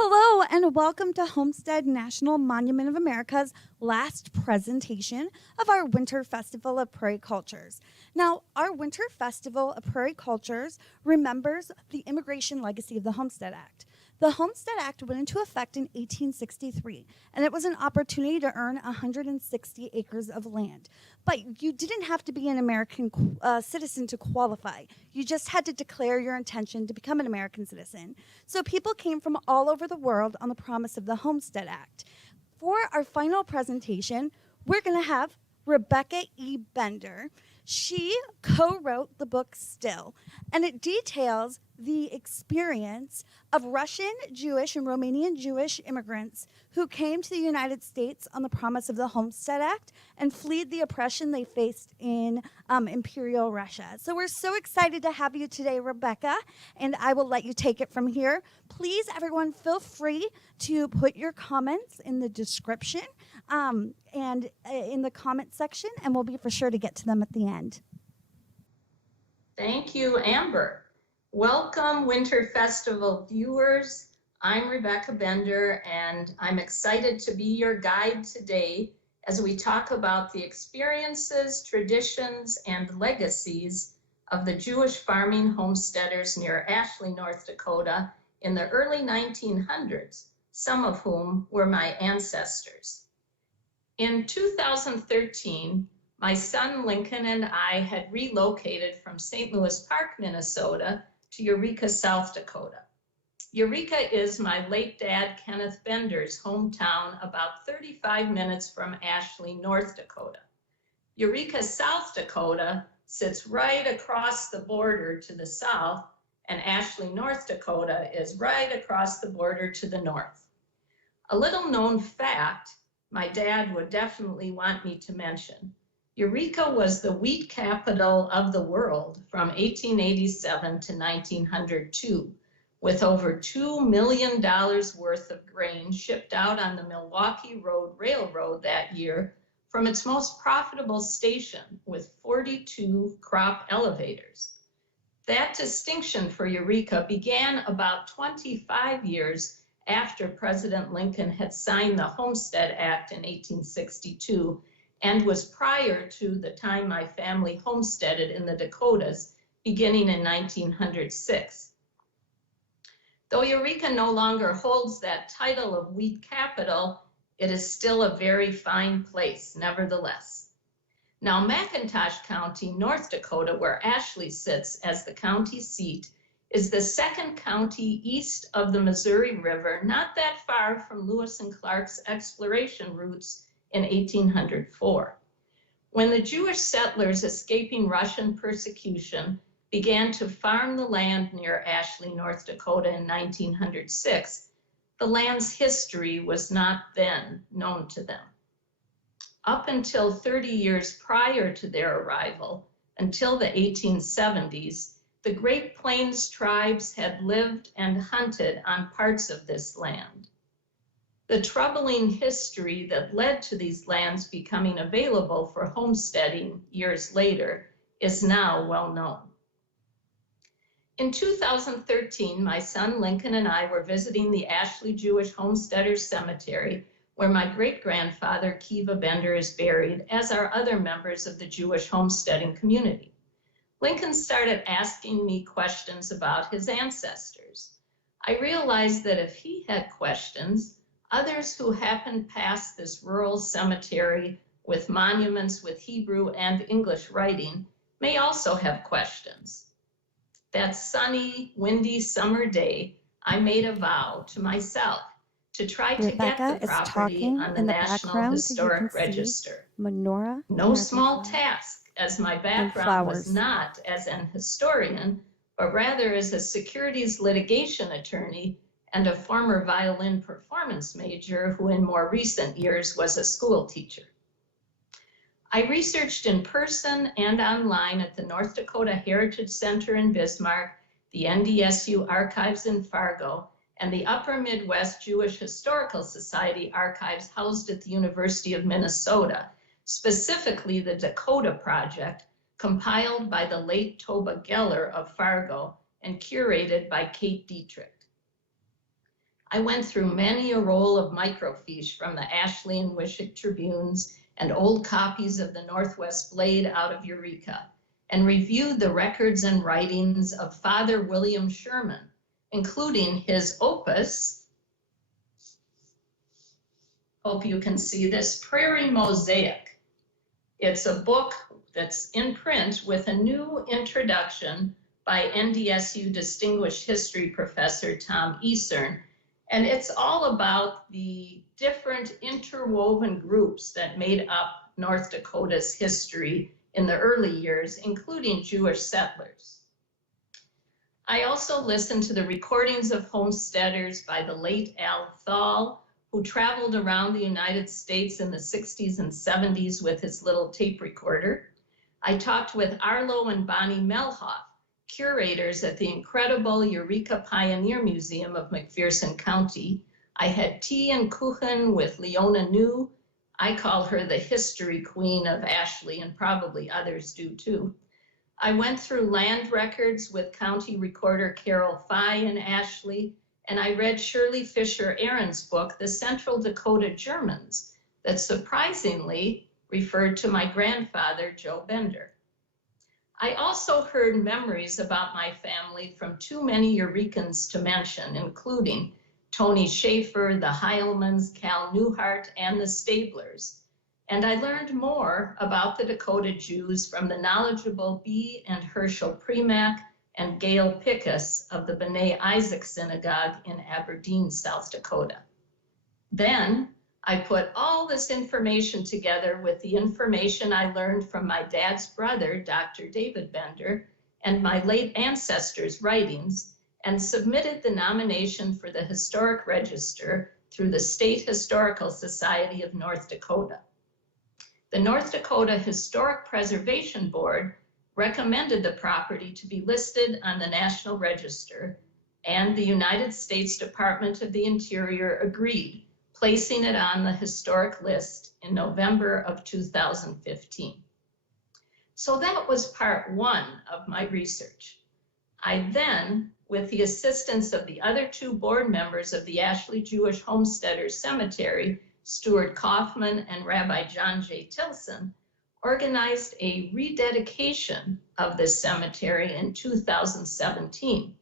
Hello, and welcome to Homestead National Monument of America's last presentation of our Winter Festival of Prairie Cultures. Now, our Winter Festival of Prairie Cultures remembers the immigration legacy of the Homestead Act. The Homestead Act went into effect in 1863, and it was an opportunity to earn 160 acres of land. But you didn't have to be an American citizen to qualify. You just had to declare your intention to become an American citizen. So people came from all over the world on the promise of the Homestead Act. For our final presentation, we're going to have Rebeca E. Bender. She co-wrote the book Still, and it details the experience of Russian Jewish and Romanian Jewish immigrants who came to the United States on the promise of the Homestead Act and fled the oppression they faced in Imperial Russia. So we're so excited to have you today, Rebeca, and I will let you take it from here. Please, everyone, feel free to put your comments in the description and in the comment section, and we'll be for sure to get to them at the end. Thank you, Amber. Welcome, Winter Festival viewers. I'm Rebeca Bender, and I'm excited to be your guide today as we talk about the experiences, traditions, and legacies of the Jewish farming homesteaders near Ashley, North Dakota in the early 1900s, some of whom were my ancestors. In 2013, my son Lincoln and I had relocated from St. Louis Park, Minnesota to Eureka, South Dakota. Eureka is my late dad Kenneth Bender's hometown, about 35 minutes from Ashley, North Dakota. Eureka, South Dakota sits right across the border to the south, and Ashley, North Dakota is right across the border to the north. A little known fact my dad would definitely want me to mention: Eureka was the wheat capital of the world from 1887 to 1902, with over $2 million worth of grain shipped out on the Milwaukee Road Railroad that year from its most profitable station with 42 crop elevators. That distinction for Eureka began about 25 years after President Lincoln had signed the Homestead Act in 1862, and was prior to the time my family homesteaded in the Dakotas, beginning in 1906. Though Eureka no longer holds that title of wheat capital, it is still a very fine place, nevertheless. Now, McIntosh County, North Dakota, where Ashley sits as the county seat, is the second county east of the Missouri River, not that far from Lewis and Clark's exploration routes in 1804. When the Jewish settlers escaping Russian persecution began to farm the land near Ashley, North Dakota in 1906, the land's history was not then known to them. Up until 30 years prior to their arrival, until the 1870s, the Great Plains tribes had lived and hunted on parts of this land. The troubling history that led to these lands becoming available for homesteading years later is now well known. In 2013, my son Lincoln and I were visiting the Ashley Jewish Homesteaders Cemetery, where my great-grandfather Kiva Bender is buried, as are other members of the Jewish homesteading community. Lincoln started asking me questions about his ancestors. I realized that if he had questions, others who happened past this rural cemetery with monuments with Hebrew and English writing may also have questions. That sunny, windy summer day, I made a vow to myself to try to get the property on the National Historic Register. Menorah, no small task, as my background was not as an historian, but rather as a securities litigation attorney and a former violin performance major who in more recent years was a school teacher. I researched in person and online at the North Dakota Heritage Center in Bismarck, the NDSU Archives in Fargo, and the Upper Midwest Jewish Historical Society archives housed at the University of Minnesota, specifically the Dakota Project, compiled by the late Toba Geller of Fargo and curated by Kate Dietrich. I went through many a roll of microfiche from the Ashley and Wishick Tribunes and old copies of the Northwest Blade out of Eureka, and reviewed the records and writings of Father William Sherman, including his opus, hope you can see this, Prairie Mosaic. It's a book that's in print with a new introduction by NDSU Distinguished History Professor Tom Easern. And it's all about the different interwoven groups that made up North Dakota's history in the early years, including Jewish settlers. I also listened to the recordings of homesteaders by the late Al Thal, who traveled around the United States in the 60s and 70s with his little tape recorder. I talked with Arlo and Bonnie Melhoff, curators at the incredible Eureka Pioneer Museum of McPherson County. I had tea and kuchen with Leona New. I call her the history queen of Ashley, and probably others do too. I went through land records with County Recorder Carol Fye in Ashley, and I read Shirley Fisher Aaron's book, The Central Dakota Germans, that surprisingly referred to my grandfather, Joe Bender. I also heard memories about my family from too many Eurekans to mention, including Tony Schaefer, the Heilmans, Cal Newhart, and the Stablers. And I learned more about the Dakota Jews from the knowledgeable B. and Herschel Premack and Gail Pickus of the B'nai Isaac Synagogue in Aberdeen, South Dakota. Then I put all this information together with the information I learned from my dad's brother, Dr. David Bender, and my late ancestors' writings, and submitted the nomination for the Historic Register through the State Historical Society of North Dakota. The North Dakota Historic Preservation Board recommended the property to be listed on the National Register, and the United States Department of the Interior agreed, placing it on the historic list in November of 2015. So that was part one of my research. I then, with the assistance of the other two board members of the Ashley Jewish Homesteaders Cemetery, Stuart Kaufman and Rabbi John J. Tilson, organized a rededication of this cemetery in 2017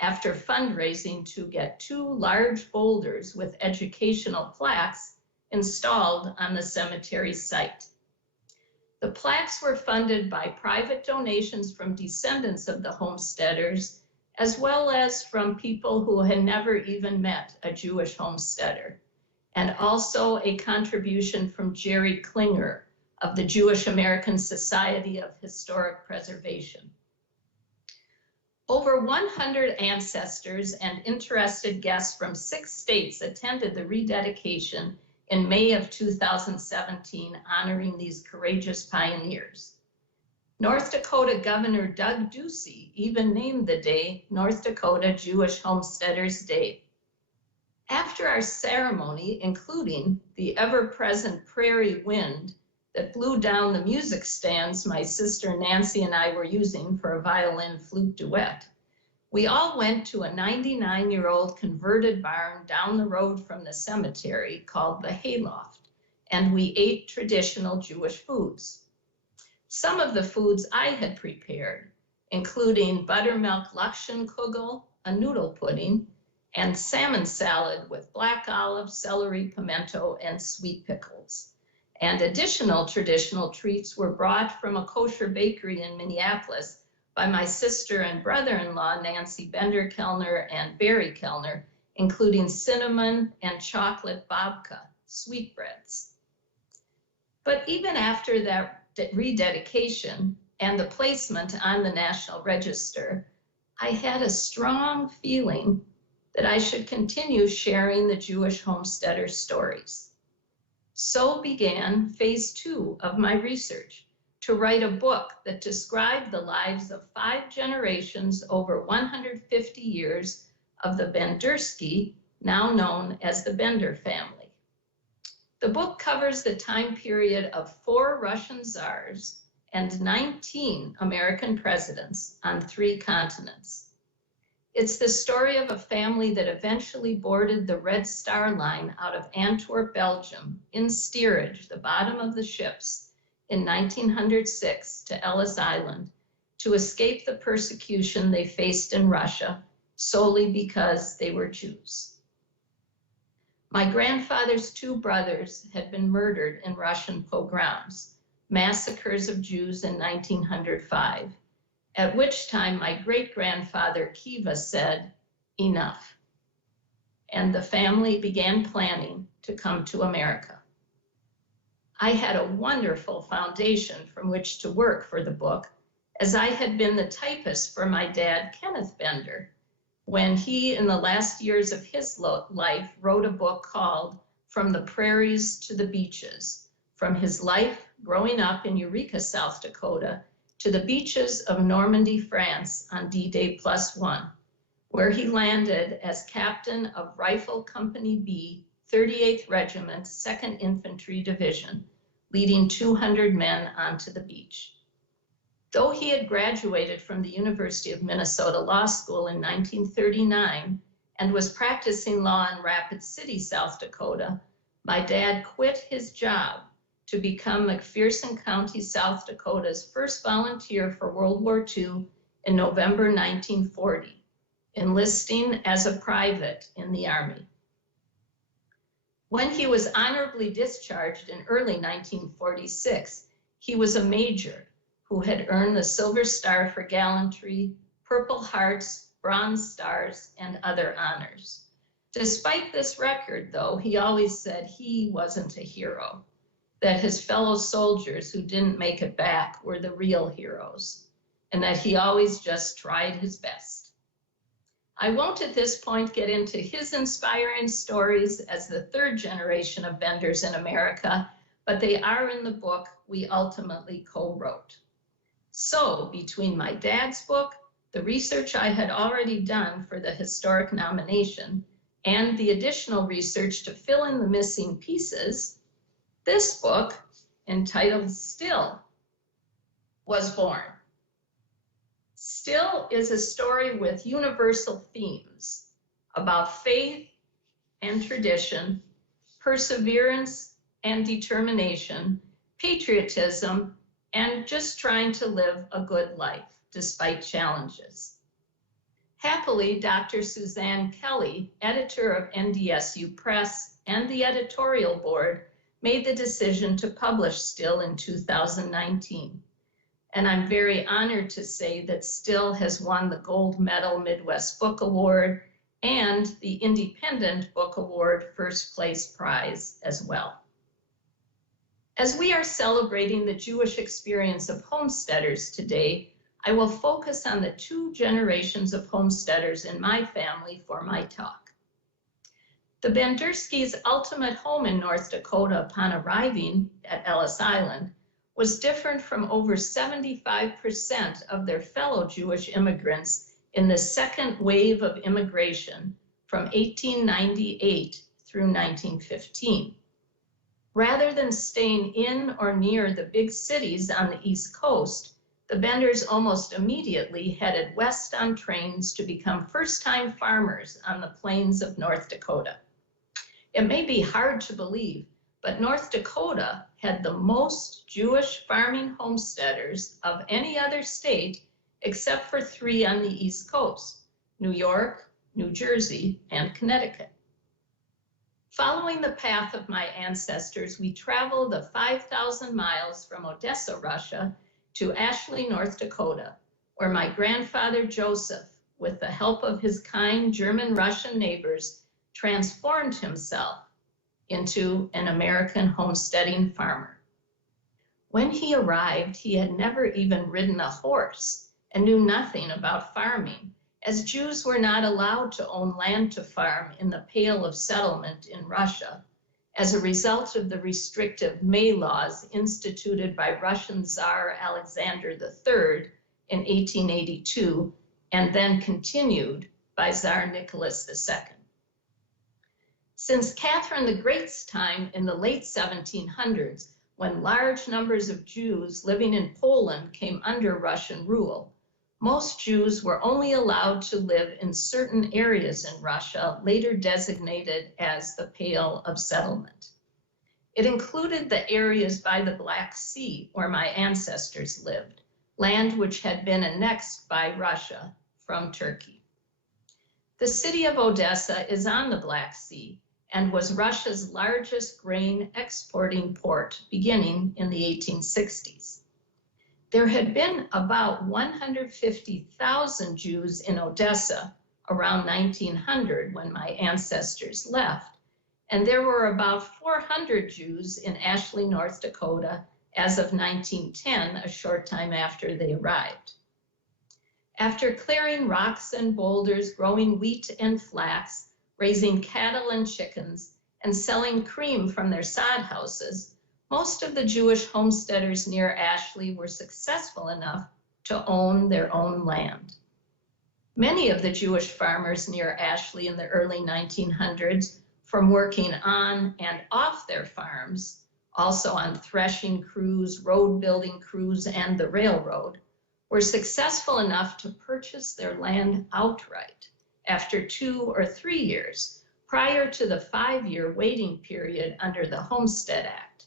after fundraising to get 2 large boulders with educational plaques installed on the cemetery site. The plaques were funded by private donations from descendants of the homesteaders, as well as from people who had never even met a Jewish homesteader, and also a contribution from Jerry Klinger of the Jewish American Society of Historic Preservation. Over 100 ancestors and interested guests from 6 states attended the rededication in May of 2017, honoring these courageous pioneers. North Dakota Governor Doug Ducey even named the day North Dakota Jewish Homesteaders Day. After our ceremony, including the ever-present prairie wind that blew down the music stands my sister Nancy and I were using for a violin flute duet, we all went to a 99-year-old converted barn down the road from the cemetery called the Hayloft, and we ate traditional Jewish foods. Some of the foods I had prepared, including buttermilk Lakshenkugel, a noodle pudding, and salmon salad with black olive, celery, pimento, and sweet pickles. And additional traditional treats were brought from a kosher bakery in Minneapolis by my sister and brother-in-law, Nancy Bender Kellner and Barry Kellner, including cinnamon and chocolate babka, sweetbreads. But even after that rededication and the placement on the National Register, I had a strong feeling that I should continue sharing the Jewish homesteader stories. So began phase 2 of my research, to write a book that described the lives of 5 generations over 150 years of the Bendersky, now known as the Bender family. The book covers the time period of 4 Russian czars and 19 American presidents on 3 continents. It's the story of a family that eventually boarded the Red Star Line out of Antwerp, Belgium, in steerage, the bottom of the ships, in 1906 to Ellis Island to escape the persecution they faced in Russia solely because they were Jews. My grandfather's two brothers had been murdered in Russian pogroms, massacres of Jews in 1905, at which time my great-grandfather Kiva said, "Enough." And the family began planning to come to America. I had a wonderful foundation from which to work for the book, as I had been the typist for my dad, Kenneth Bender, when he, in the last years of his life, wrote a book called From the Prairies to the Beaches, from his life growing up in Eureka, South Dakota, to the beaches of Normandy, France on D-Day +1, where he landed as captain of Rifle Company B, 38th Regiment, 2nd Infantry Division, leading 200 men onto the beach. Though he had graduated from the University of Minnesota Law School in 1939 and was practicing law in Rapid City, South Dakota, my dad quit his job to become McPherson County, South Dakota's first volunteer for World War II in November 1940, enlisting as a private in the Army. When he was honorably discharged in early 1946, he was a major who had earned the Silver Star for gallantry, Purple Hearts, Bronze Stars, and other honors. Despite this record, though, he always said he wasn't a hero, that his fellow soldiers who didn't make it back were the real heroes, and that he always just tried his best. I won't at this point get into his inspiring stories as the third generation of Benders in America, but they are in the book we ultimately co-wrote. So between my dad's book, the research I had already done for the historic nomination, and the additional research to fill in the missing pieces, this book, entitled Still, was born. Still is a story with universal themes about faith and tradition, perseverance and determination, patriotism, and just trying to live a good life despite challenges. Happily, Dr. Suzanne Kelly, editor of NDSU Press and the editorial board, made the decision to publish Still in 2019. And I'm very honored to say that Still has won the Gold Medal Midwest Book Award and the Independent Book Award First Place Prize as well. As we are celebrating the Jewish experience of homesteaders today, I will focus on the two generations of homesteaders in my family for my talk. The Benderskis' ultimate home in North Dakota upon arriving at Ellis Island was different from over 75% of their fellow Jewish immigrants in the second wave of immigration from 1898 through 1915. Rather than staying in or near the big cities on the East Coast, the Benders almost immediately headed west on trains to become first-time farmers on the plains of North Dakota. It may be hard to believe, but North Dakota had the most Jewish farming homesteaders of any other state except for 3 on the East Coast: New York, New Jersey, and Connecticut. Following the path of my ancestors, we traveled the 5,000 miles from Odessa, Russia, to Ashley, North Dakota, where my grandfather Joseph, with the help of his kind German-Russian neighbors, transformed himself into an American homesteading farmer. When he arrived, he had never even ridden a horse and knew nothing about farming, as Jews were not allowed to own land to farm in the Pale of Settlement in Russia, as a result of the restrictive May laws instituted by Russian Tsar Alexander III in 1882, and then continued by Tsar Nicholas II. Since Catherine the Great's time in the late 1700s, when large numbers of Jews living in Poland came under Russian rule, most Jews were only allowed to live in certain areas in Russia, later designated as the Pale of Settlement. It included the areas by the Black Sea where my ancestors lived, land which had been annexed by Russia from Turkey. The city of Odessa is on the Black Sea and was Russia's largest grain exporting port beginning in the 1860s. There had been about 150,000 Jews in Odessa around 1900 when my ancestors left, and there were about 400 Jews in Ashley, North Dakota as of 1910, a short time after they arrived. After clearing rocks and boulders, growing wheat and flax, raising cattle and chickens, and selling cream from their sod houses, most of the Jewish homesteaders near Ashley were successful enough to own their own land. Many of the Jewish farmers near Ashley in the early 1900s, from working on and off their farms, also on threshing crews, road building crews, and the railroad, were successful enough to purchase their land outright after 2 or 3 years, prior to the 5-year waiting period under the Homestead Act.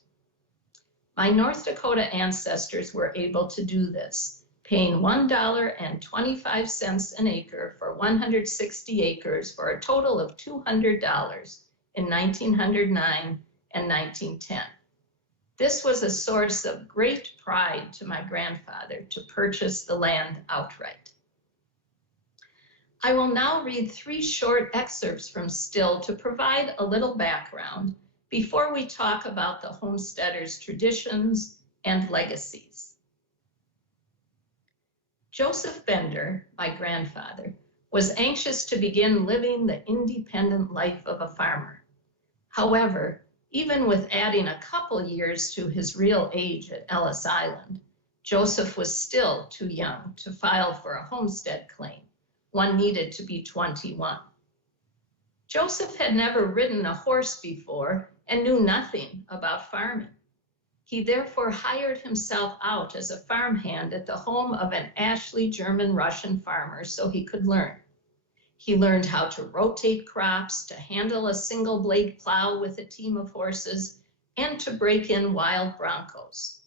My North Dakota ancestors were able to do this, paying $1.25 an acre for 160 acres for a total of $200 in 1909 and 1910. This was a source of great pride to my grandfather to purchase the land outright. I will now read 3 short excerpts from Still to provide a little background before we talk about the homesteaders' traditions and legacies. Joseph Bender, my grandfather, was anxious to begin living the independent life of a farmer. However, even with adding a couple years to his real age at Ellis Island, Joseph was still too young to file for a homestead claim. One needed to be 21. Joseph had never ridden a horse before and knew nothing about farming. He therefore hired himself out as a farmhand at the home of an Ashley German-Russian farmer so he could learn. He learned how to rotate crops, to handle a single blade plow with a team of horses, and to break in wild broncos.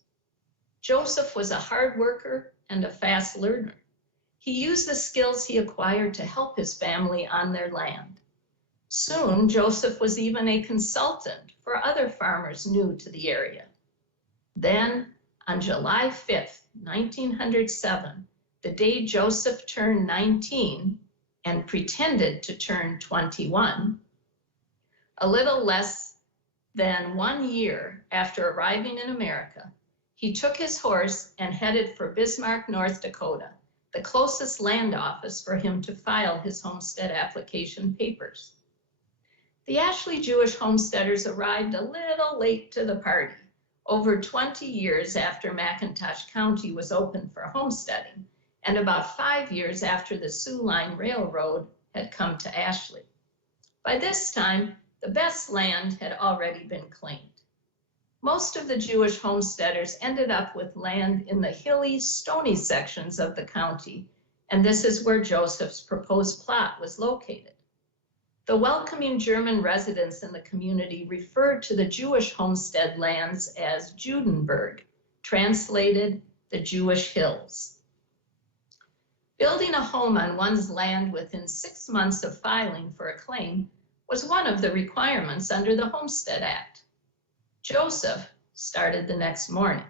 Joseph was a hard worker and a fast learner. He used the skills he acquired to help his family on their land. Soon, Joseph was even a consultant for other farmers new to the area. Then, on July 5th, 1907, the day Joseph turned 19 and pretended to turn 21, a little less than 1 year after arriving in America, he took his horse and headed for Bismarck, North Dakota, the closest land office for him to file his homestead application papers. The Ashley Jewish homesteaders arrived a little late to the party, over 20 years after McIntosh County was open for homesteading, and about 5 years after the Sioux Line Railroad had come to Ashley. By this time, the best land had already been claimed. Most of the Jewish homesteaders ended up with land in the hilly, stony sections of the county, and this is where Joseph's proposed plot was located. The welcoming German residents in the community referred to the Jewish homestead lands as Judenberg, translated the Jewish hills. Building a home on one's land within 6 months of filing for a claim was one of the requirements under the Homestead Act. Joseph started the next morning.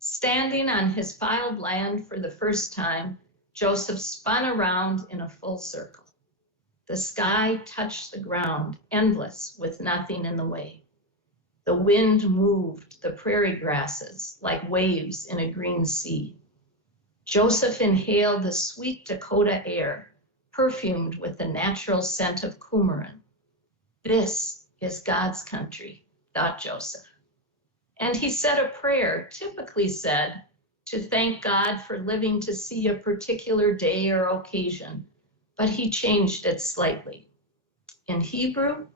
Standing on his filed land for the first time, Joseph spun around in a full circle. The sky touched the ground, endless, with nothing in the way. The wind moved the prairie grasses like waves in a green sea. Joseph inhaled the sweet Dakota air, perfumed with the natural scent of coumarin. This is God's country, thought Joseph. And he said a prayer typically said to thank God for living to see a particular day or occasion, but he changed it slightly. In Hebrew,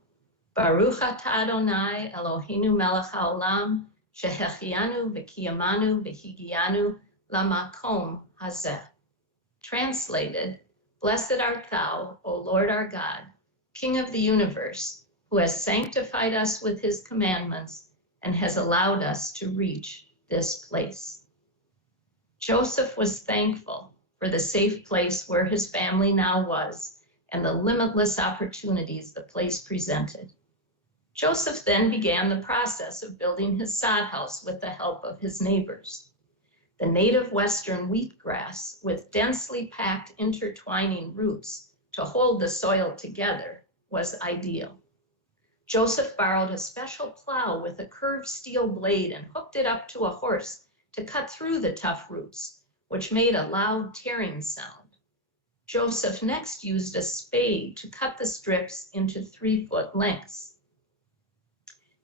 Baruch atah Adonai Eloheinu melech haolam, shehechianu v'kiyamanu v'higianu lamakom hazeh. Translated, "Blessed art thou, O Lord our God, King of the universe, who has sanctified us with his commandments and has allowed us to reach this place." Joseph was thankful for the safe place where his family now was and the limitless opportunities the place presented. Joseph then began the process of building his sod house with the help of his neighbors. The native western wheatgrass with densely packed intertwining roots to hold the soil together was ideal. Joseph borrowed a special plow with a curved steel blade and hooked it up to a horse to cut through the tough roots, which made a loud tearing sound. Joseph next used a spade to cut the strips into 3-foot lengths.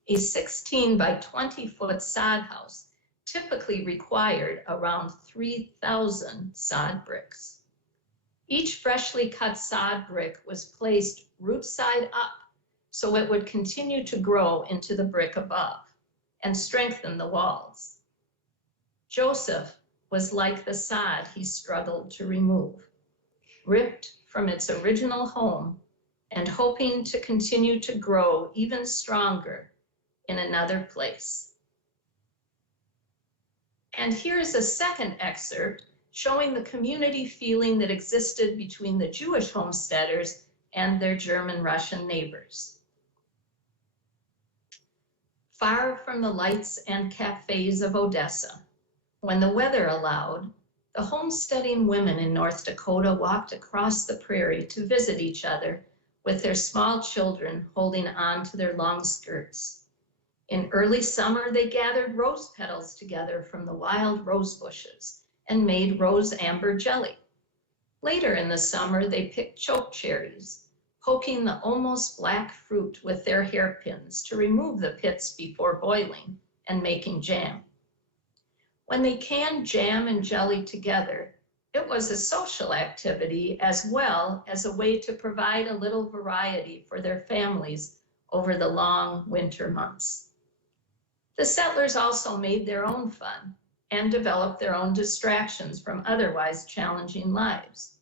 A 16 by 20-foot sod house typically required around 3,000 sod bricks. Each freshly cut sod brick was placed root side up so it would continue to grow into the brick above and strengthen the walls. Joseph was like the sod he struggled to remove, ripped from its original home and hoping to continue to grow even stronger in another place. And here's a second excerpt showing the community feeling that existed between the Jewish homesteaders and their German-Russian neighbors. Far from the lights and cafes of Odessa, when the weather allowed, the homesteading women in North Dakota walked across the prairie to visit each other with their small children holding on to their long skirts. In early summer, they gathered rose petals together from the wild rose bushes and made rose amber jelly. Later in the summer, they picked choke cherries, poking the almost black fruit with their hairpins to remove the pits before boiling and making jam. When they canned jam and jelly together, it was a social activity as well as a way to provide a little variety for their families over the long winter months. The settlers also made their own fun and developed their own distractions from otherwise challenging lives.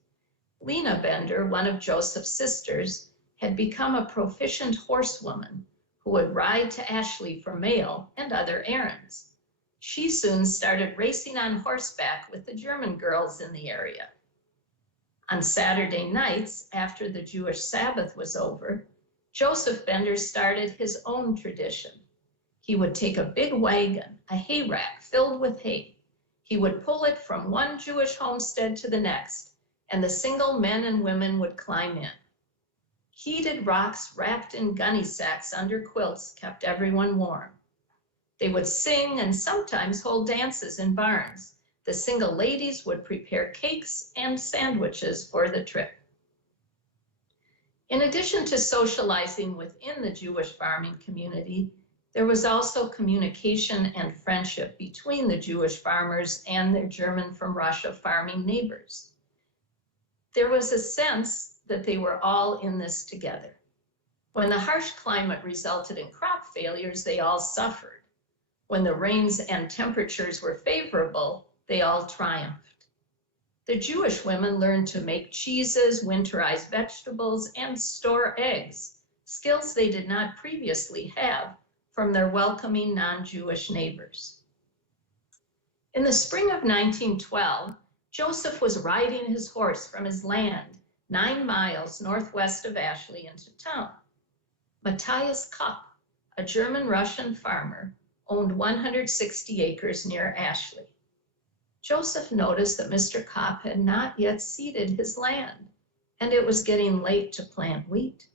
Lena Bender, one of Joseph's sisters, had become a proficient horsewoman who would ride to Ashley for mail and other errands. She soon started racing on horseback with the German girls in the area. On Saturday nights, after the Jewish Sabbath was over, Joseph Bender started his own tradition. He would take a big wagon, a hay rack filled with hay. He would pull it from one Jewish homestead to the next, and the single men and women would climb in. Heated rocks wrapped in gunny sacks under quilts kept everyone warm. They would sing and sometimes hold dances in barns. The single ladies would prepare cakes and sandwiches for the trip. In addition to socializing within the Jewish farming community, there was also communication and friendship between the Jewish farmers and their German from Russia farming neighbors. There was a sense that they were all in this together. When the harsh climate resulted in crop failures, they all suffered. When the rains and temperatures were favorable, they all triumphed. The Jewish women learned to make cheeses, winterize vegetables, and store eggs, skills they did not previously have from their welcoming non-Jewish neighbors. In the spring of 1912, Joseph was riding his horse from his land 9 miles northwest of Ashley into town. Matthias Kopp, a German-Russian farmer, owned 160 acres near Ashley. Joseph noticed that Mr. Kopp had not yet seeded his land, and it was getting late to plant wheat.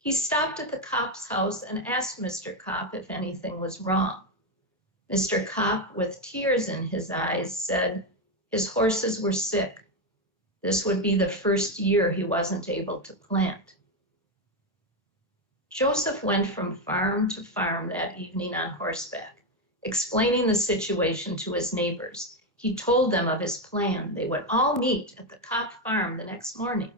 He stopped at the Kopp's house and asked Mr. Kopp if anything was wrong. Mr. Kopp, with tears in his eyes, said his horses were sick. This would be the first year he wasn't able to plant. Joseph went from farm to farm that evening on horseback, explaining the situation to his neighbors. He told them of his plan. They would all meet at the Kopp farm the next morning.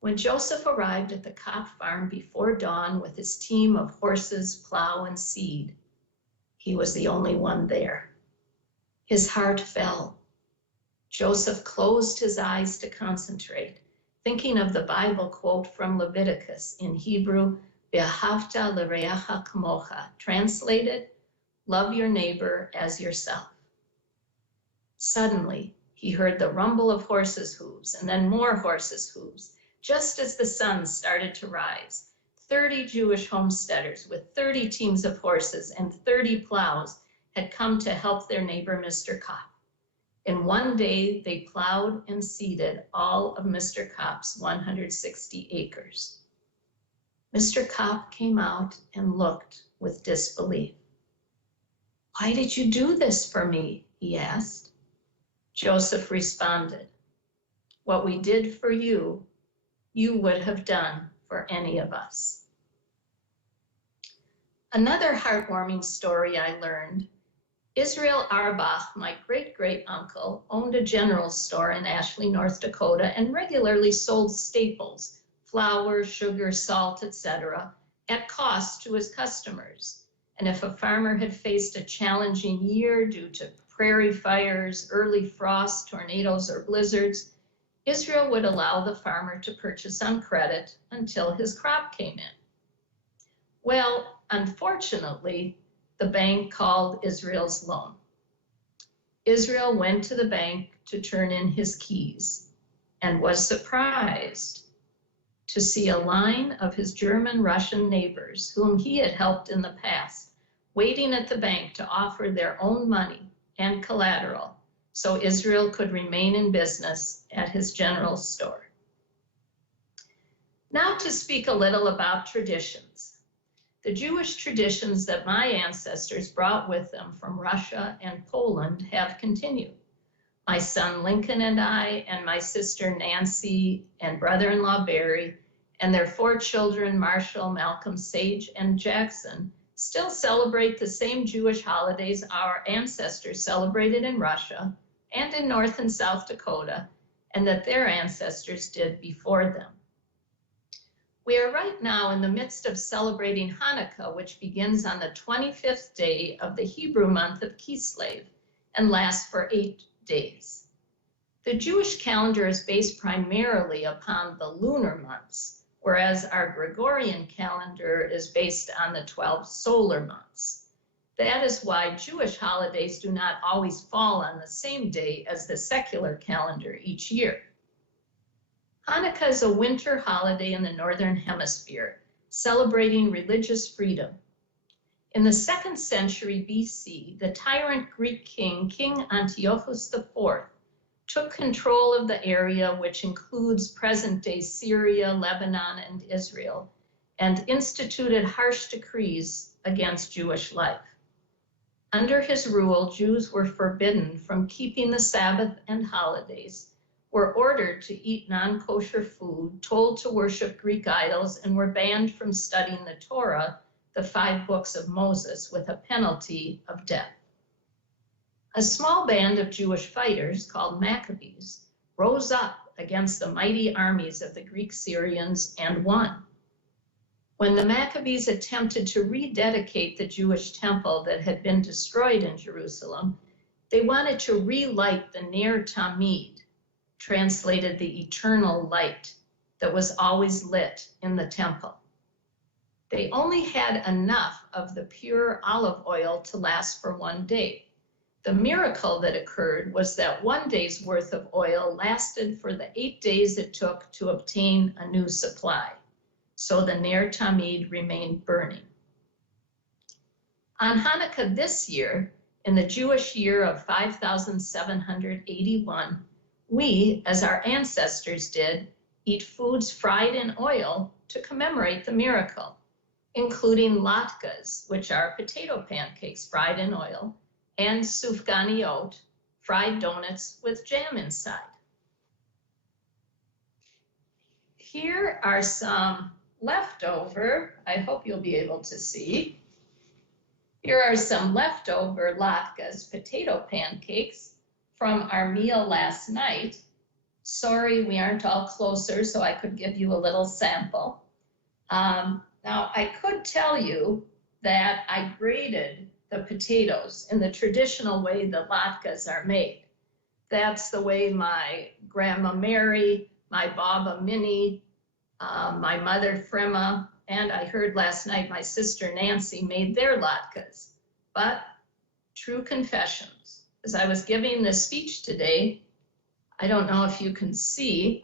When Joseph arrived at the Kopp farm before dawn with his team of horses, plow, and seed, he was the only one there. His heart fell. Joseph closed his eyes to concentrate, thinking of the Bible quote from Leviticus, in Hebrew, V'ahavta l'reacha kamocha, translated, love your neighbor as yourself. Suddenly, he heard the rumble of horses' hooves and then more horses' hooves. Just as the sun started to rise, 30 Jewish homesteaders with 30 teams of horses and 30 plows had come to help their neighbor, Mr. Kopp. In one day, they plowed and seeded all of Mr. Kopp's 160 acres. Mr. Kopp came out and looked with disbelief. "Why did you do this for me?" he asked. Joseph responded, "What we did for you, you would have done for any of us." Another heartwarming story I learned, Israel Arbach, my great-great-uncle, owned a general store in Ashley, North Dakota, and regularly sold staples, flour, sugar, salt, etc., at cost to his customers. And if a farmer had faced a challenging year due to prairie fires, early frost, tornadoes, or blizzards, Israel would allow the farmer to purchase on credit until his crop came in. Well, unfortunately, the bank called Israel's loan. Israel went to the bank to turn in his keys and was surprised to see a line of his German-Russian neighbors, whom he had helped in the past, waiting at the bank to offer their own money and collateral so Israel could remain in business at his general store. Now to speak a little about traditions. The Jewish traditions that my ancestors brought with them from Russia and Poland have continued. My son Lincoln and I, and my sister Nancy and brother-in-law Barry, and their 4 children, Marshall, Malcolm, Sage, and Jackson, still celebrate the same Jewish holidays our ancestors celebrated in Russia and in North and South Dakota, and that their ancestors did before them. We are right now in the midst of celebrating Hanukkah, which begins on the 25th day of the Hebrew month of Kislev and lasts for 8 days. The Jewish calendar is based primarily upon the lunar months, whereas our Gregorian calendar is based on the 12 solar months. That is why Jewish holidays do not always fall on the same day as the secular calendar each year. Hanukkah is a winter holiday in the Northern Hemisphere, celebrating religious freedom. In the 2nd century BC, the tyrant Greek king, King Antiochus IV, took control of the area, which includes present-day Syria, Lebanon, and Israel, and instituted harsh decrees against Jewish life. Under his rule, Jews were forbidden from keeping the Sabbath and holidays, were ordered to eat non-kosher food, told to worship Greek idols, and were banned from studying the Torah, the 5 books of Moses, with a penalty of death. A small band of Jewish fighters called Maccabees rose up against the mighty armies of the Greek Syrians and won. When the Maccabees attempted to rededicate the Jewish temple that had been destroyed in Jerusalem, they wanted to relight the Ner Tamid, translated the eternal light, that was always lit in the temple. They only had enough of the pure olive oil to last for 1 day. The miracle that occurred was that 1 day's worth of oil lasted for the 8 days it took to obtain a new supply. So the Ner Tamid remained burning. On Hanukkah this year, in the Jewish year of 5781, we, as our ancestors did, eat foods fried in oil to commemorate the miracle, including latkes, which are potato pancakes fried in oil, and sufganiyot, fried donuts with jam inside. Here are some leftover, I hope you'll be able to see. Here are some leftover latkes, potato pancakes, from our meal last night. Sorry, we aren't all closer, so I could give you a little sample. Now, I could tell you that I grated the potatoes in the traditional way the latkes are made. That's the way my Grandma Mary, my Baba Minnie, my mother Frima, and I heard last night my sister Nancy made their latkes. But true confessions, as I was giving this speech today, I don't know if you can see,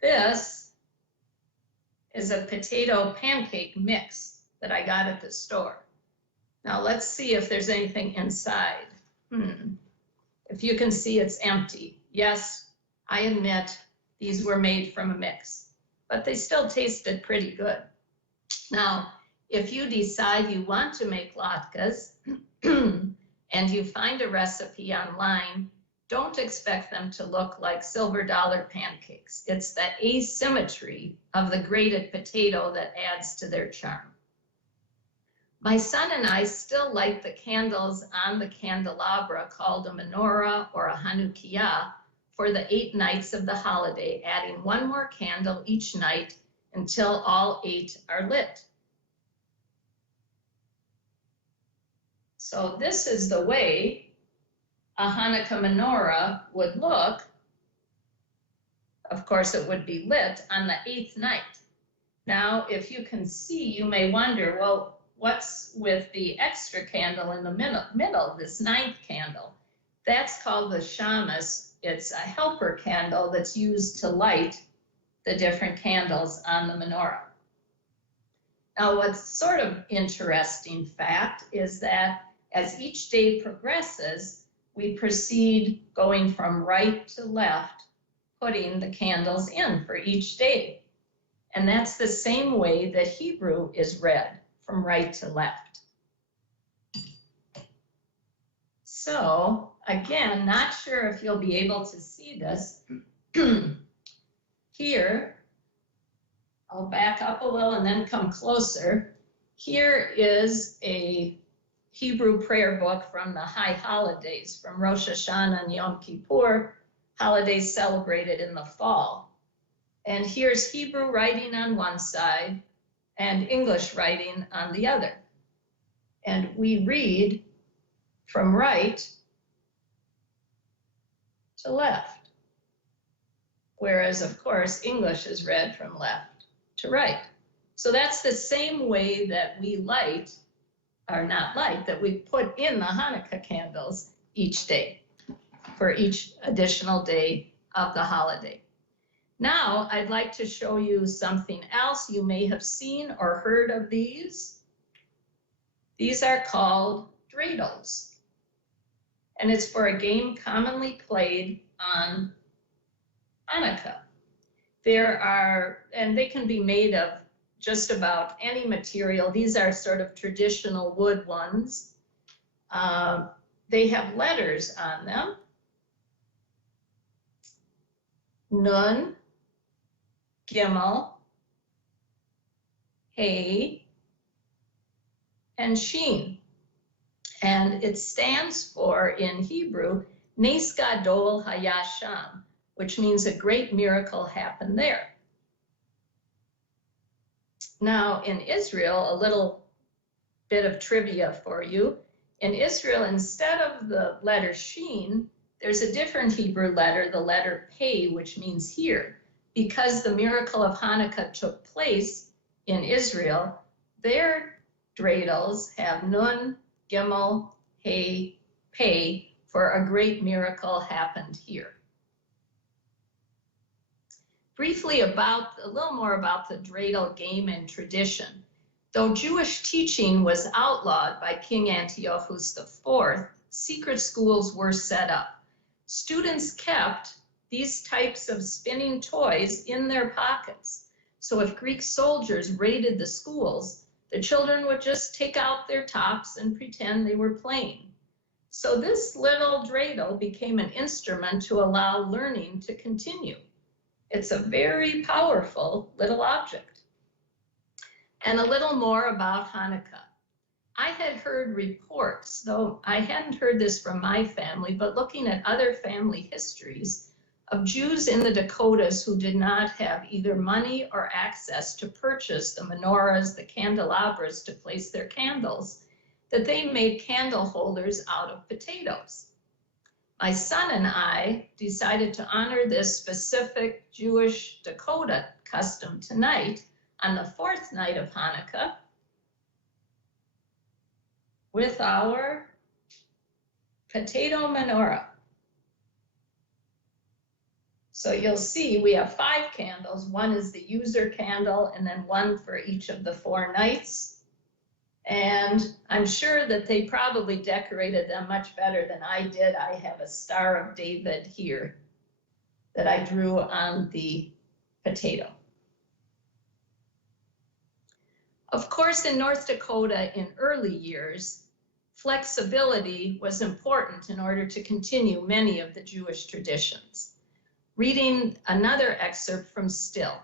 this is a potato pancake mix that I got at the store. Now let's see if there's anything inside. If you can see, it's empty. Yes, I admit these were made from a mix, but they still tasted pretty good. Now, if you decide you want to make latkes and you find a recipe online, don't expect them to look like silver dollar pancakes. It's the asymmetry of the grated potato that adds to their charm. My son and I still light the candles on the candelabra called a menorah or a Hanukkah for the 8 nights of the holiday, adding 1 more candle each night until all 8 are lit. So this is the way a Hanukkah menorah would look. Of course, it would be lit on the 8th night. Now, if you can see, you may wonder, well, what's with the extra candle in the middle, this 9th candle? That's called the shamus. It's a helper candle that's used to light the different candles on the menorah. Now, what's sort of interesting fact is that as each day progresses, we proceed going from right to left, putting the candles in for each day. And that's the same way that Hebrew is read, from right to left. So again, not sure if you'll be able to see this. Here, I'll back up a little and then come closer. Here is a Hebrew prayer book from the high holidays, from Rosh Hashanah and Yom Kippur, holidays celebrated in the fall. And here's Hebrew writing on one side and English writing on the other. And we read from right to left. Whereas, of course, English is read from left to right. So that's the same way that we light, or not light, that we put in the Hanukkah candles each day for each additional day of the holiday. Now, I'd like to show you something else. You may have seen or heard of these. These are called dreidels. And it's for a game commonly played on Hanukkah. And they can be made of just about any material. These are sort of traditional wood ones. They have letters on them. Nun, Gimel, Hey, and Shin. And it stands for, in Hebrew, Nes Gadol Haya Sham, which means a great miracle happened there. Now, in Israel, a little bit of trivia for you. In Israel, instead of the letter Shin, there's a different Hebrew letter, the letter Pei, which means here. Because the miracle of Hanukkah took place in Israel, their dreidels have Nun, Gimel, Hey, Pei, for a great miracle happened here. Briefly a little more about the dreidel game and tradition. Though Jewish teaching was outlawed by King Antiochus IV, secret schools were set up. Students kept these types of spinning toys in their pockets. So if Greek soldiers raided the schools, the children would just take out their tops and pretend they were playing. So this little dreidel became an instrument to allow learning to continue. It's a very powerful little object. And a little more about Hanukkah. I had heard reports, though I hadn't heard this from my family, but looking at other family histories of Jews in the Dakotas who did not have either money or access to purchase the menorahs, the candelabras to place their candles, that they made candle holders out of potatoes. My son and I decided to honor this specific Jewish Dakota custom tonight on the fourth night of Hanukkah with our potato menorah. So you'll see we have 5 candles. One is the user candle, and then one for each of the 4 nights. And I'm sure that they probably decorated them much better than I did. I have a Star of David here that I drew on the potato. Of course, in North Dakota in early years, flexibility was important in order to continue many of the Jewish traditions. Reading another excerpt from Still.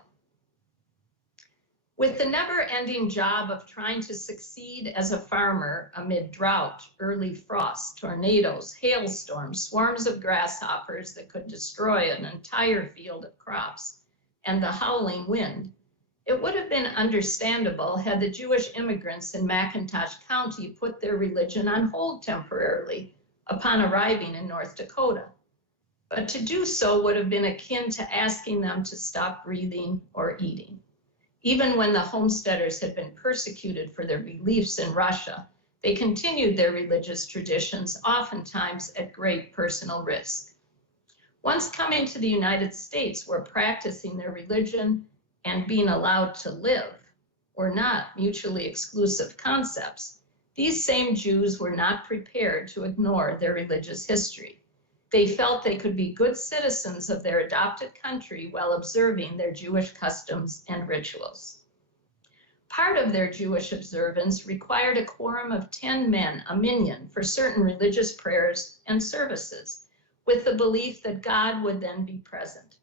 With the never-ending job of trying to succeed as a farmer amid drought, early frost, tornadoes, hailstorms, swarms of grasshoppers that could destroy an entire field of crops, and the howling wind, it would have been understandable had the Jewish immigrants in McIntosh County put their religion on hold temporarily upon arriving in North Dakota. But to do so would have been akin to asking them to stop breathing or eating. Even when the Homesteaders had been persecuted for their beliefs in Russia, they continued their religious traditions, oftentimes at great personal risk. Once coming to the United States, where practicing their religion and being allowed to live were not mutually exclusive concepts, these same Jews were not prepared to ignore their religious history. They felt they could be good citizens of their adopted country while observing their Jewish customs and rituals. Part of their Jewish observance required a quorum of 10 men, a minyan, for certain religious prayers and services, with the belief that God would then be present.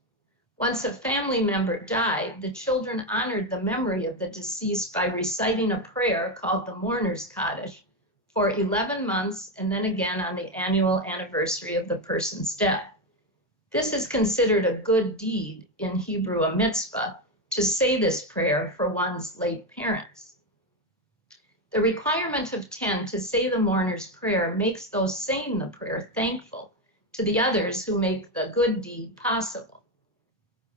Once a family member died, the children honored the memory of the deceased by reciting a prayer called the Mourner's Kaddish for 11 months, and then again on the annual anniversary of the person's death. This is considered a good deed, in Hebrew a mitzvah, to say this prayer for one's late parents. The requirement of 10 to say the mourner's prayer makes those saying the prayer thankful to the others who make the good deed possible.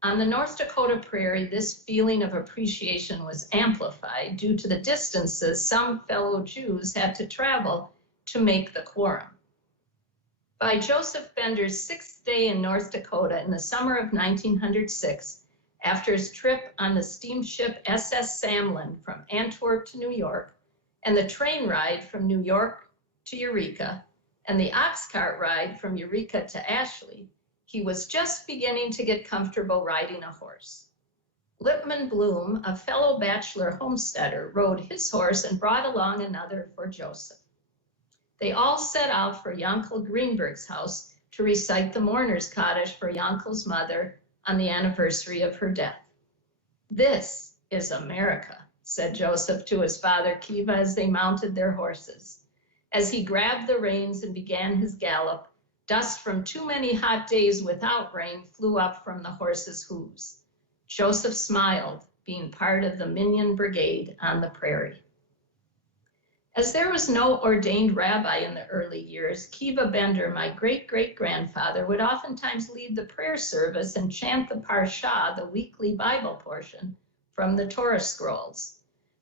On the North Dakota prairie, this feeling of appreciation was amplified due to the distances some fellow Jews had to travel to make the quorum. By Joseph Bender's 6th day in North Dakota in the summer of 1906, after his trip on the steamship SS Samlin from Antwerp to New York, and the train ride from New York to Eureka, and the ox cart ride from Eureka to Ashley, he was just beginning to get comfortable riding a horse. Lipman Bloom, a fellow bachelor homesteader, rode his horse and brought along another for Joseph. They all set out for Yankel Greenberg's house to recite the mourner's Kaddish for Yankel's mother on the anniversary of her death. "This is America," said Joseph to his father Kiva as they mounted their horses. As he grabbed the reins and began his gallop, dust from too many hot days without rain flew up from the horses' hooves. Joseph smiled, being part of the Minyan Brigade on the prairie. As there was no ordained rabbi in the early years, Kiva Bender, my great-great-grandfather, would oftentimes lead the prayer service and chant the Parsha, the weekly Bible portion, from the Torah scrolls.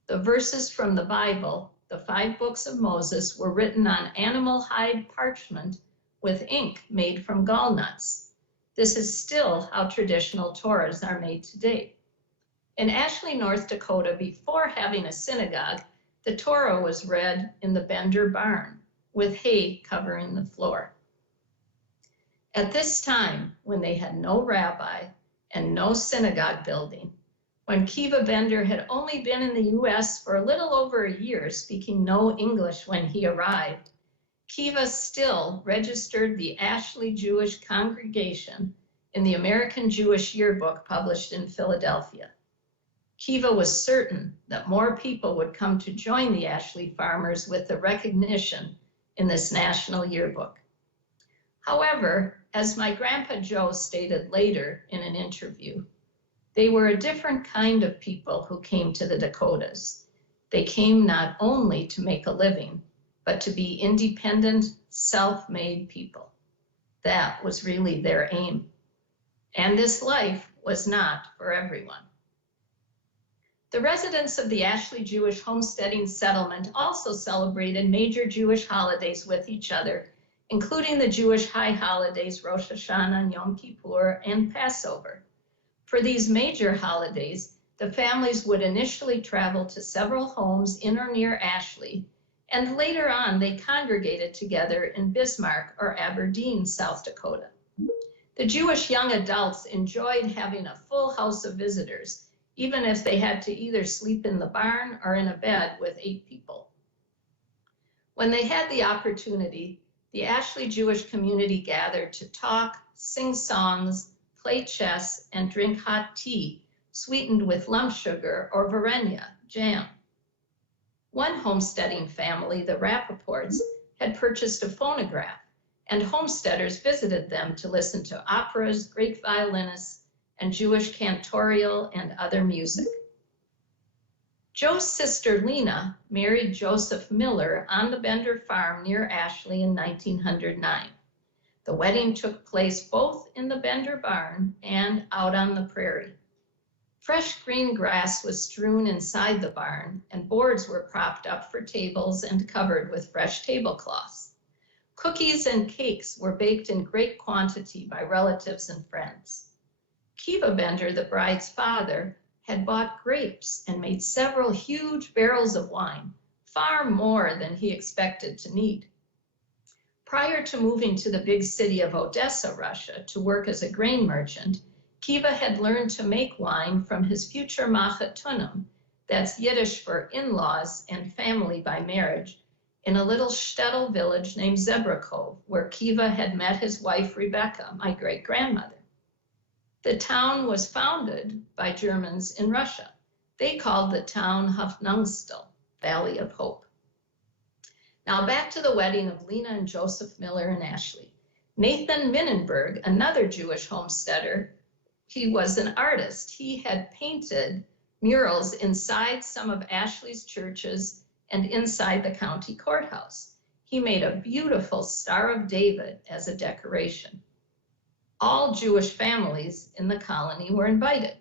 The verses from the Bible, the 5 books of Moses, were written on animal hide parchment with ink made from gallnuts. This is still how traditional Torahs are made today. In Ashley, North Dakota, before having a synagogue, the Torah was read in the Bender barn, with hay covering the floor. At this time, when they had no rabbi and no synagogue building, when Kiva Bender had only been in the U.S. for a little over a year, speaking no English when he arrived, Kiva still registered the Ashley Jewish Congregation in the American Jewish Yearbook published in Philadelphia. Kiva was certain that more people would come to join the Ashley farmers with the recognition in this national yearbook. However, as my grandpa Joe stated later in an interview, they were a different kind of people who came to the Dakotas. They came not only to make a living, but to be independent, self-made people. That was really their aim. And this life was not for everyone. The residents of the Ashley Jewish homesteading settlement also celebrated major Jewish holidays with each other, including the Jewish high holidays Rosh Hashanah, Yom Kippur, and Passover. For these major holidays, the families would initially travel to several homes in or near Ashley, and later on they congregated together in Bismarck or Aberdeen, South Dakota. The Jewish young adults enjoyed having a full house of visitors, even if they had to either sleep in the barn or in a bed with 8 people. When they had the opportunity, the Ashley Jewish community gathered to talk, sing songs, play chess, and drink hot tea, sweetened with lump sugar or varenia, jam. One homesteading family, the Rappaports, had purchased a phonograph, and homesteaders visited them to listen to operas, great violinists, and Jewish cantorial and other music. Joe's sister Lena married Joseph Miller on the Bender farm near Ashley in 1909. The wedding took place both in the Bender barn and out on the prairie. Fresh green grass was strewn inside the barn, and boards were propped up for tables and covered with fresh tablecloths. Cookies and cakes were baked in great quantity by relatives and friends. Kiva Bender, the bride's father, had bought grapes and made several huge barrels of wine, far more than he expected to need. Prior to moving to the big city of Odessa, Russia, to work as a grain merchant, Kiva had learned to make wine from his future Machatunim, that's Yiddish for in-laws and family by marriage, in a little shtetl village named Zebra Cove, where Kiva had met his wife Rebeca, my great-grandmother. The town was founded by Germans in Russia. They called the town Hoffnungstal, Valley of Hope. Now back to the wedding of Lena and Joseph Miller and Ashley. Nathan Minnenberg, another Jewish homesteader, he was an artist. He had painted murals inside some of Ashley's churches and inside the county courthouse. He made a beautiful Star of David as a decoration. All Jewish families in the colony were invited.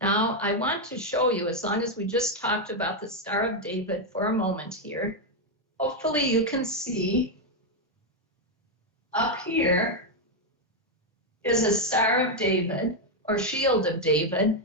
Now, I want to show you, as long as we just talked about the Star of David for a moment here, hopefully you can see up here is a Star of David or Shield of David.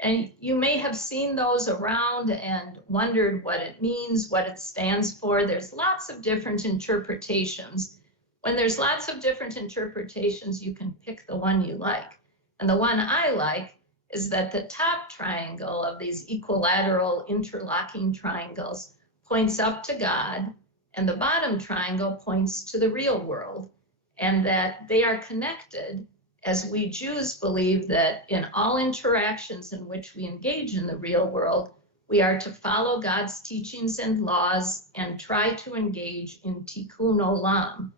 And you may have seen those around and wondered what it means, what it stands for. There's lots of different interpretations. When there's lots of different interpretations, you can pick the one you like. And the one I like is that the top triangle of these equilateral interlocking triangles points up to God, and the bottom triangle points to the real world, and that they are connected, as we Jews believe that in all interactions in which we engage in the real world, we are to follow God's teachings and laws and try to engage in tikkun olam,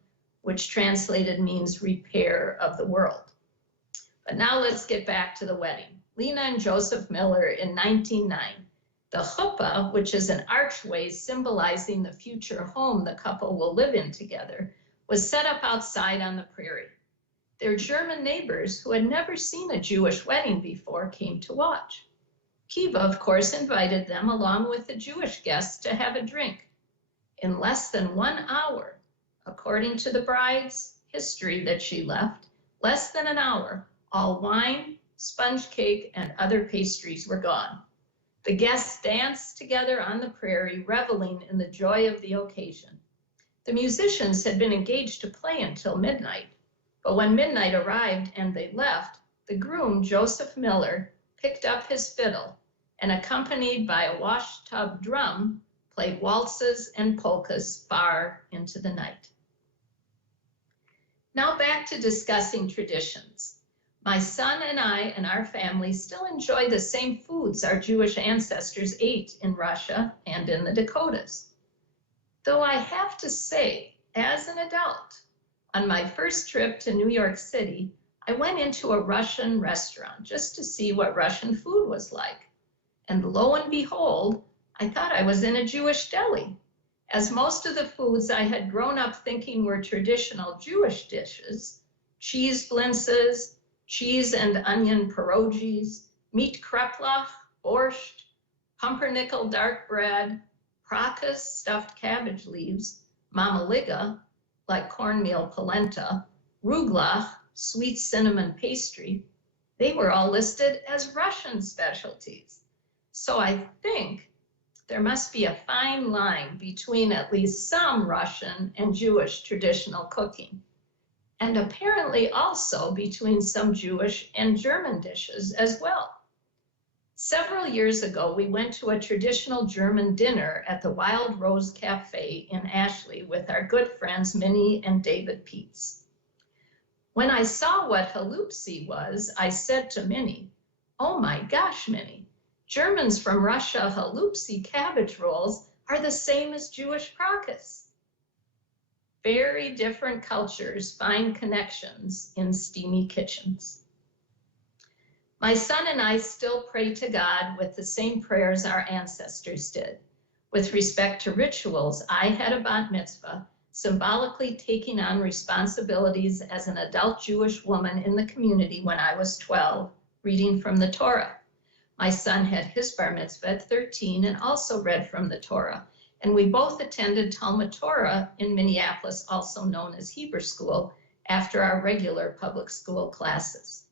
which translated means repair of the world. But now let's get back to the wedding. Lena and Joseph Miller in 1909. The chuppah, which is an archway symbolizing the future home the couple will live in together, was set up outside on the prairie. Their German neighbors, who had never seen a Jewish wedding before, came to watch. Kiva, of course, invited them along with the Jewish guests to have a drink. In less than 1 hour, according to the bride's history that she left, less than an hour, all wine, sponge cake, and other pastries were gone. The guests danced together on the prairie, reveling in the joy of the occasion. The musicians had been engaged to play until midnight, but when midnight arrived and they left, the groom, Joseph Miller, picked up his fiddle and, accompanied by a washtub drum, played waltzes and polkas far into the night. Now back to discussing traditions. My son and I and our family still enjoy the same foods our Jewish ancestors ate in Russia and in the Dakotas. Though I have to say, as an adult, on my first trip to New York City, I went into a Russian restaurant just to see what Russian food was like. And lo and behold, I thought I was in a Jewish deli. As most of the foods I had grown up thinking were traditional Jewish dishes, cheese blintzes, cheese and onion pierogies, meat kreplach, borscht, pumpernickel dark bread, prakas stuffed cabbage leaves, mamaliga, like cornmeal polenta, ruglach, sweet cinnamon pastry, they were all listed as Russian specialties. So I think there must be a fine line between at least some Russian and Jewish traditional cooking, and apparently also between some Jewish and German dishes as well. Several years ago, we went to a traditional German dinner at the Wild Rose Cafe in Ashley with our good friends Minnie and David Peets. When I saw what halupsi was, I said to Minnie, "Oh my gosh, Minnie, Germans from Russia halupsi cabbage rolls are the same as Jewish prakas." Very different cultures find connections in steamy kitchens. My son and I still pray to God with the same prayers our ancestors did. With respect to rituals, I had a bat mitzvah, symbolically taking on responsibilities as an adult Jewish woman in the community when I was 12, reading from the Torah. My son had his bar mitzvah at 13 and also read from the Torah. And we both attended Talmud Torah in Minneapolis, also known as Hebrew School, after our regular public school classes.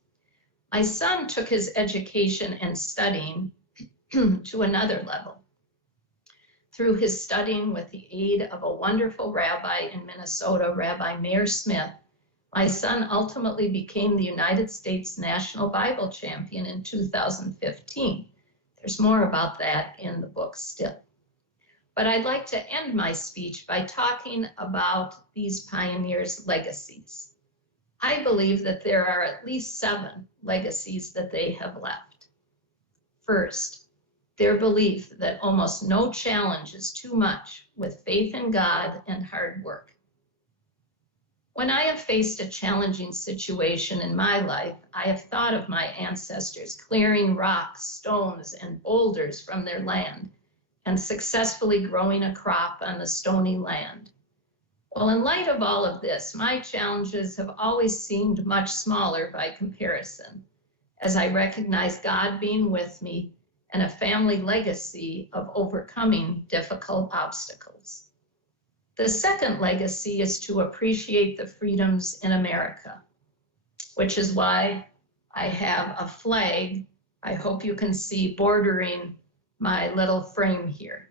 My son took his education and studying to another level. Through his studying with the aid of a wonderful rabbi in Minnesota, Rabbi Mayor Smith, my son ultimately became the United States National Bible Champion in 2015. There's more about that in the book still. But I'd like to end my speech by talking about these pioneers' legacies. I believe that there are at least 7 legacies that they have left. First, their belief that almost no challenge is too much with faith in God and hard work. When I have faced a challenging situation in my life, I have thought of my ancestors clearing rocks, stones, and boulders from their land and successfully growing a crop on the stony land. Well, in light of all of this, my challenges have always seemed much smaller by comparison, as I recognize God being with me and a family legacy of overcoming difficult obstacles. The second legacy is to appreciate the freedoms in America, which is why I have a flag, I hope you can see, bordering my little frame here.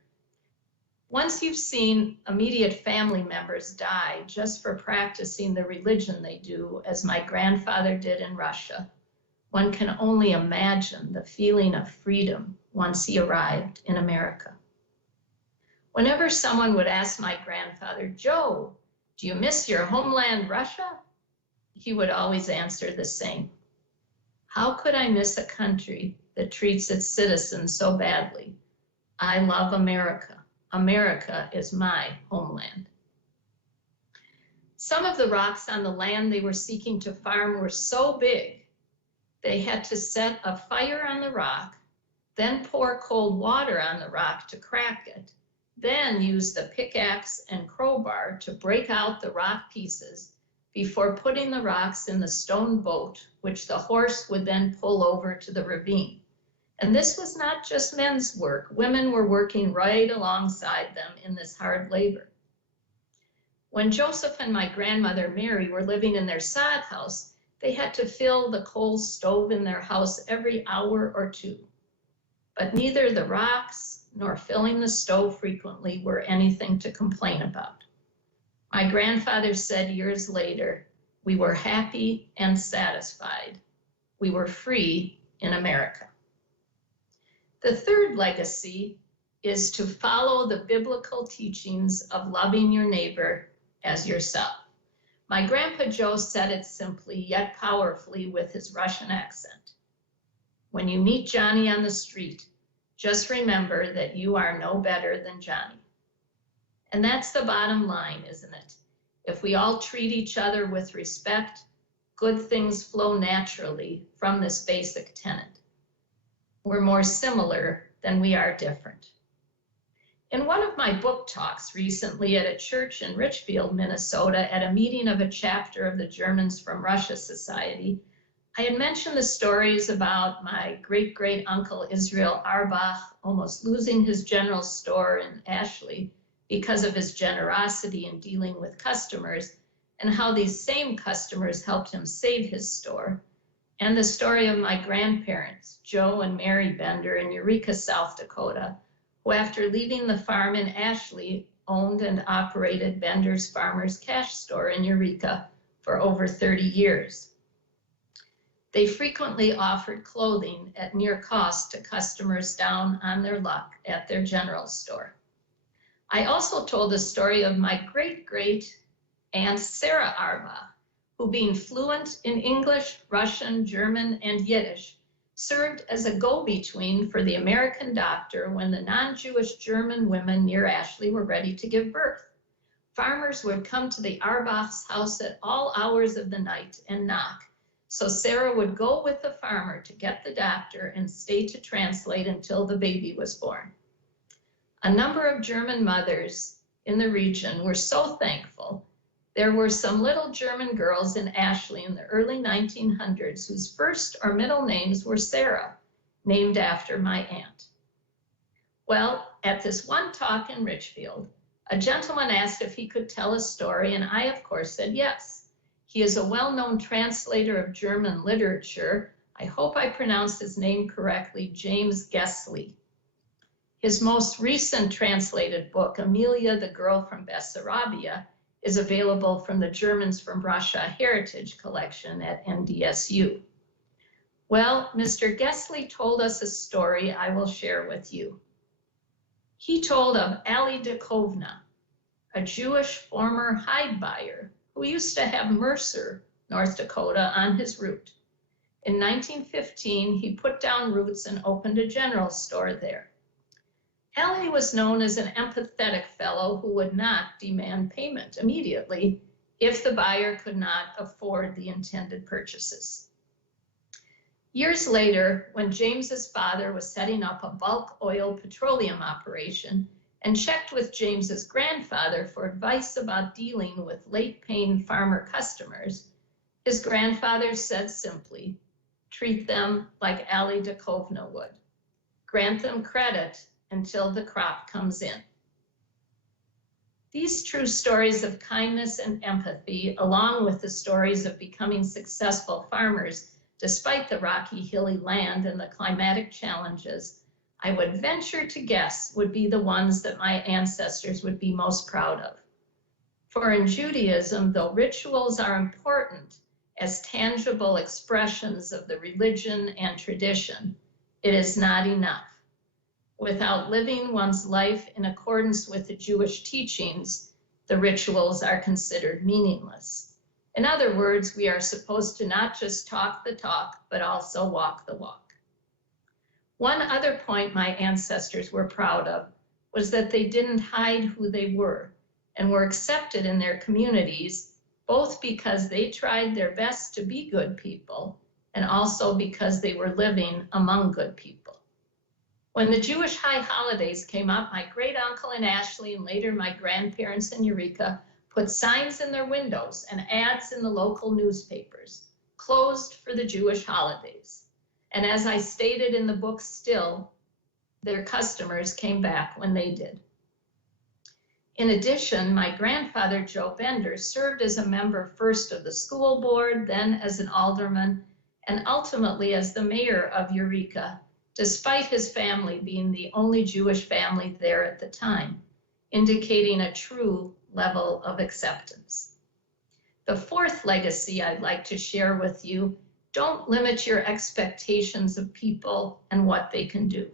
Once you've seen immediate family members die just for practicing the religion they do, as my grandfather did in Russia, one can only imagine the feeling of freedom once he arrived in America. Whenever someone would ask my grandfather, "Joe, do you miss your homeland, Russia?" he would always answer the same. "How could I miss a country that treats its citizens so badly? I love America. America is my homeland." Some of the rocks on the land they were seeking to farm were so big, they had to set a fire on the rock, then pour cold water on the rock to crack it, then use the pickaxe and crowbar to break out the rock pieces before putting the rocks in the stone boat, which the horse would then pull over to the ravine. And this was not just men's work. Women were working right alongside them in this hard labor. When Joseph and my grandmother Mary were living in their sod house, they had to fill the coal stove in their house every hour or 2. But neither the rocks nor filling the stove frequently were anything to complain about. My grandfather said years later, "We were happy and satisfied. We were free in America." The third legacy is to follow the biblical teachings of loving your neighbor as yourself. My grandpa Joe said it simply yet powerfully with his Russian accent. When you meet Johnny on the street, just remember that you are no better than Johnny. And that's the bottom line, isn't it? If we all treat each other with respect, good things flow naturally from this basic tenet. We're more similar than we are different. In one of my book talks recently at a church in Richfield, Minnesota, at a meeting of a chapter of the Germans from Russia Society, I had mentioned the stories about my great-great-uncle Israel Arbach almost losing his general store in Ashley because of his generosity in dealing with customers, and how these same customers helped him save his store, and the story of my grandparents, Joe and Mary Bender in Eureka, South Dakota, who after leaving the farm in Ashley owned and operated Bender's Farmers Cash Store in Eureka for over 30 years. They frequently offered clothing at near cost to customers down on their luck at their general store. I also told the story of my great-great-aunt Sarah Arbach, who being fluent in English, Russian, German, and Yiddish, served as a go-between for the American doctor when the non-Jewish German women near Ashley were ready to give birth. Farmers would come to the Arbach's house at all hours of the night and knock, so Sarah would go with the farmer to get the doctor and stay to translate until the baby was born. A number of German mothers in the region were so thankful. There were some little German girls in Ashley in the early 1900s whose first or middle names were Sarah, named after my aunt. Well, at this one talk in Richfield, a gentleman asked if he could tell a story, and I, of course, said yes. He is a well-known translator of German literature. I hope I pronounced his name correctly, James Gessley. His most recent translated book, Amelia, the Girl from Bessarabia, is available from the Germans from Russia Heritage Collection at NDSU. Well, Mr. Gessley told us a story I will share with you. He told of Ali Dekovna, a Jewish former hide buyer who used to have Mercer, North Dakota, on his route. In 1915, he put down roots and opened a general store there. Ali was known as an empathetic fellow who would not demand payment immediately if the buyer could not afford the intended purchases. Years later, when James's father was setting up a bulk oil petroleum operation and checked with James's grandfather for advice about dealing with late-paying farmer customers, his grandfather said simply, treat them like Ali Dekovna would. Grant them credit until the crop comes in. These true stories of kindness and empathy, along with the stories of becoming successful farmers despite the rocky, hilly land and the climatic challenges, I would venture to guess would be the ones that my ancestors would be most proud of. For in Judaism, though rituals are important as tangible expressions of the religion and tradition, it is not enough. Without living one's life in accordance with the Jewish teachings, the rituals are considered meaningless. In other words, we are supposed to not just talk the talk, but also walk the walk. One other point my ancestors were proud of was that they didn't hide who they were and were accepted in their communities, both because they tried their best to be good people and also because they were living among good people. When the Jewish high holidays came up, my great uncle in Ashley and later my grandparents in Eureka put signs in their windows and ads in the local newspapers, closed for the Jewish holidays. And as I stated in the book still, their customers came back when they did. In addition, my grandfather, Joe Bender, served as a member first of the school board, then as an alderman, and ultimately as the mayor of Eureka, despite his family being the only Jewish family there at the time, indicating a true level of acceptance. The fourth legacy I'd like to share with you: don't limit your expectations of people and what they can do.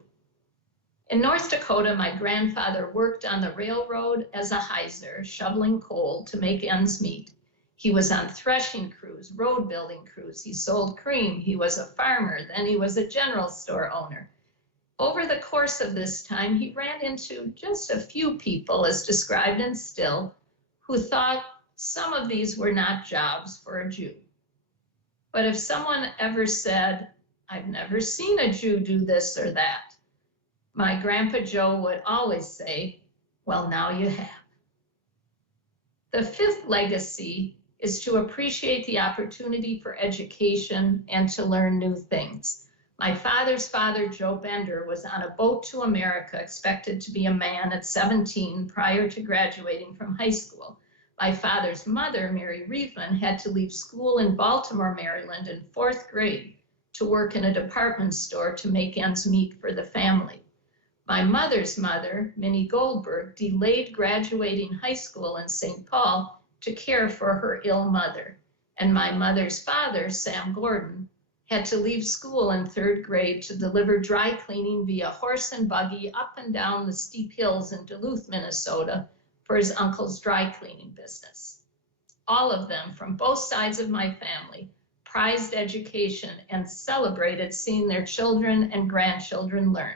In North Dakota, my grandfather worked on the railroad as a heiser, shoveling coal to make ends meet. He was on threshing crews, road building crews. He sold cream. He was a farmer. Then he was a general store owner. Over the course of this time, he ran into just a few people, as described in Still, who thought some of these were not jobs for a Jew. But if someone ever said, I've never seen a Jew do this or that, my Grandpa Joe would always say, Well, now you have. The fifth legacy is to appreciate the opportunity for education and to learn new things. My father's father, Joe Bender, was on a boat to America, expected to be a man at 17 prior to graduating from high school. My father's mother, Mary Reefman, had to leave school in Baltimore, Maryland in 4th grade to work in a department store to make ends meet for the family. My mother's mother, Minnie Goldberg, delayed graduating high school in St. Paul to care for her ill mother. And my mother's father, Sam Gordon, had to leave school in 3rd grade to deliver dry cleaning via horse and buggy up and down the steep hills in Duluth, Minnesota for his uncle's dry cleaning business. All of them, from both sides of my family, prized education and celebrated seeing their children and grandchildren learn.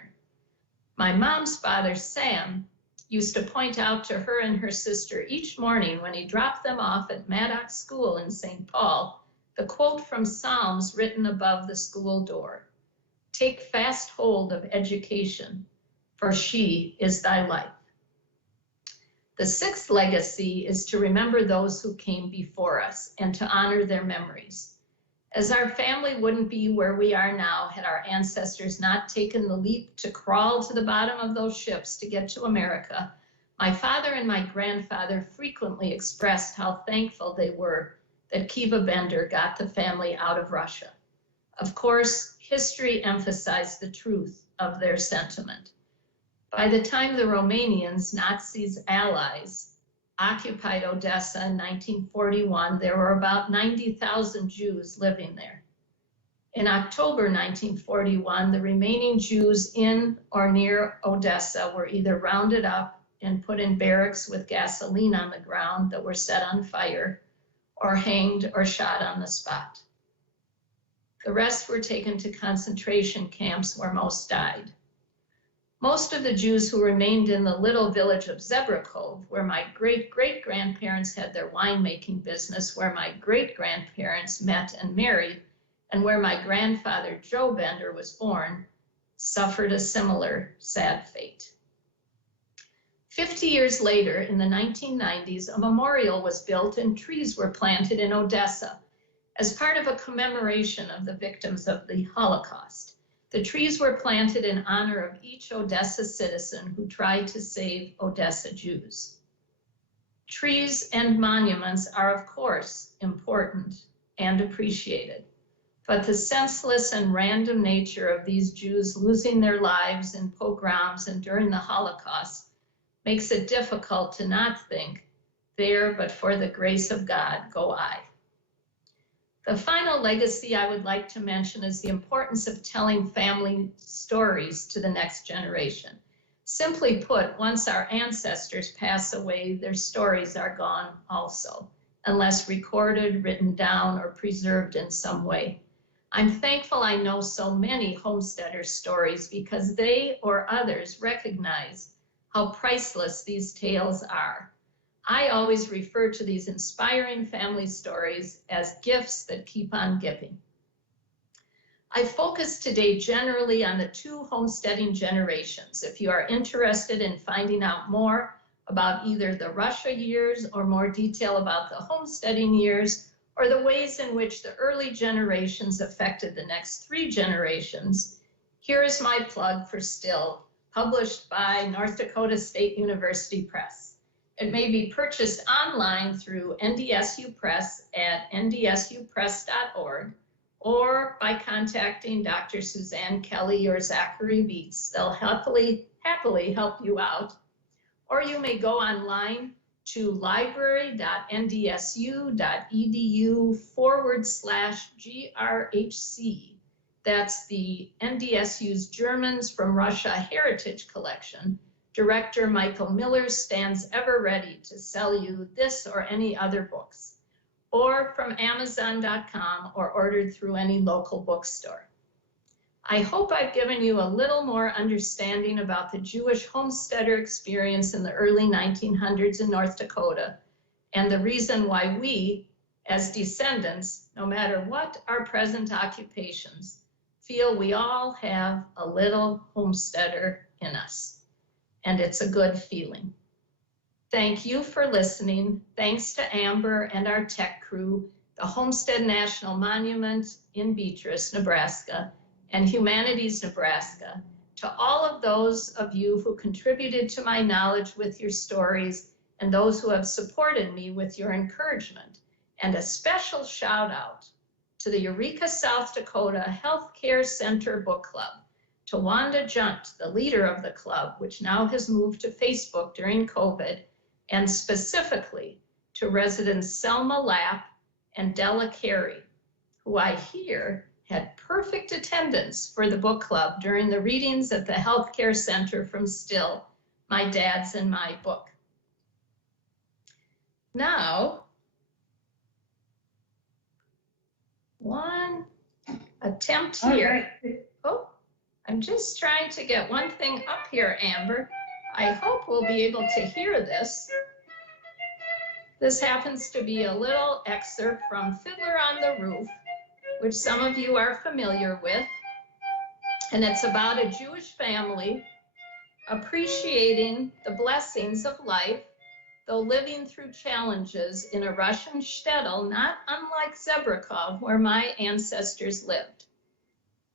My mom's father, Sam, used to point out to her and her sister each morning when he dropped them off at Maddox School in St. Paul, the quote from Psalms written above the school door: "Take fast hold of education, for she is thy life." The sixth legacy is to remember those who came before us and to honor their memories. As our family wouldn't be where we are now had our ancestors not taken the leap to crawl to the bottom of those ships to get to America, my father and my grandfather frequently expressed how thankful they were that Kiva Bender got the family out of Russia. Of course, history emphasized the truth of their sentiment. By the time the Romanians, Nazis' allies, occupied Odessa in 1941, there were about 90,000 Jews living there. In October 1941, the remaining Jews in or near Odessa were either rounded up and put in barracks with gasoline on the ground that were set on fire, or hanged or shot on the spot. The rest were taken to concentration camps where most died. Most of the Jews who remained in the little village of Zebra Cove, where my great-great-grandparents had their winemaking business, where my great-grandparents met and married, and where my grandfather, Joe Bender, was born, suffered a similar sad fate. 50 years later, in the 1990s, a memorial was built and trees were planted in Odessa as part of a commemoration of the victims of the Holocaust. The trees were planted in honor of each Odessa citizen who tried to save Odessa Jews. Trees and monuments are, of course, important and appreciated, but the senseless and random nature of these Jews losing their lives in pogroms and during the Holocaust makes it difficult to not think, "There, but for the grace of God, go I." The final legacy I would like to mention is the importance of telling family stories to the next generation. Simply put, once our ancestors pass away, their stories are gone also, unless recorded, written down, or preserved in some way. I'm thankful I know so many homesteader stories because they or others recognize how priceless these tales are. I always refer to these inspiring family stories as gifts that keep on giving. I focus today generally on the 2 homesteading generations. If you are interested in finding out more about either the Russia years or more detail about the homesteading years, or the ways in which the early generations affected the next 3 generations, here is my plug for Still, published by North Dakota State University Press. It may be purchased online through NDSU Press at ndsupress.org or by contacting Dr. Suzanne Kelly or Zachary Beets. They'll happily help you out. Or you may go online to library.ndsu.edu/GRHC. That's the NDSU's Germans from Russia Heritage Collection. Director Michael Miller stands ever ready to sell you this or any other books, or from Amazon.com or ordered through any local bookstore. I hope I've given you a little more understanding about the Jewish homesteader experience in the early 1900s in North Dakota, and the reason why we, as descendants, no matter what our present occupations, feel we all have a little homesteader in us. And it's a good feeling. Thank you for listening. Thanks to Amber and our tech crew, the Homestead National Monument in Beatrice, Nebraska, and Humanities Nebraska, to all of those of you who contributed to my knowledge with your stories, and those who have supported me with your encouragement. And a special shout out to the Eureka, South Dakota Healthcare Center Book Club, to Wanda Junt, the leader of the club, which now has moved to Facebook during COVID, and specifically to residents Selma Lapp and Della Carey, who I hear had perfect attendance for the book club during the readings at the Healthcare Center from Still, My Dad's and My Book. Now, one attempt here. Right. Oh, I'm just trying to get one thing up here, Amber. I hope we'll be able to hear this. This happens to be a little excerpt from Fiddler on the Roof, which some of you are familiar with. And it's about a Jewish family appreciating the blessings of life, though living through challenges in a Russian shtetl, not unlike Zebrakov, where my ancestors lived.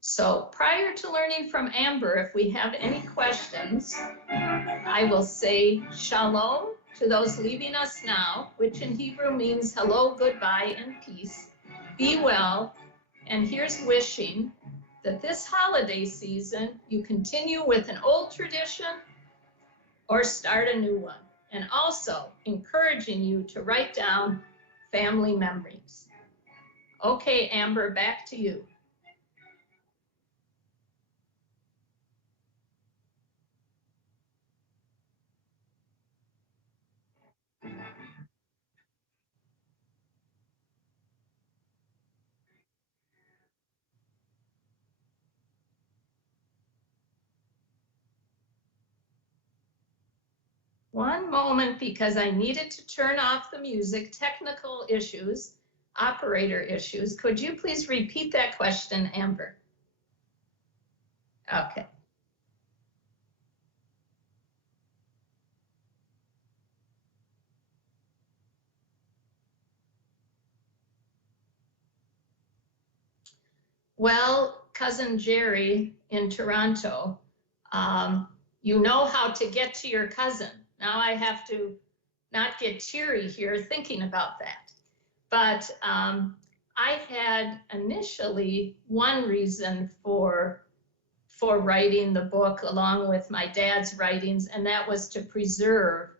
So prior to learning from Amber, if we have any questions, I will say shalom to those leaving us now, which in Hebrew means hello, goodbye, and peace. Be well, and here's wishing that this holiday season you continue with an old tradition or start a new one, and also encouraging you to write down family memories. Okay, Amber, back to you. One moment, because I needed to turn off the music, technical issues, operator issues. Could you please repeat that question, Amber? Okay. Well, cousin Jerry in Toronto, you know how to get to your cousin. Now I have to not get teary here thinking about that. But I had initially one reason for writing the book along with my dad's writings, and that was to preserve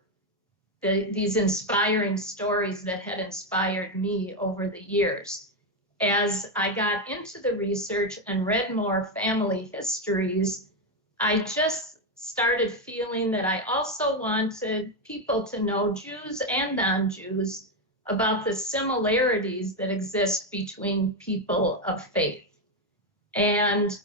these inspiring stories that had inspired me over the years. As I got into the research and read more family histories, I just started feeling that I also wanted people to know, Jews and non-Jews, about the similarities that exist between people of faith. And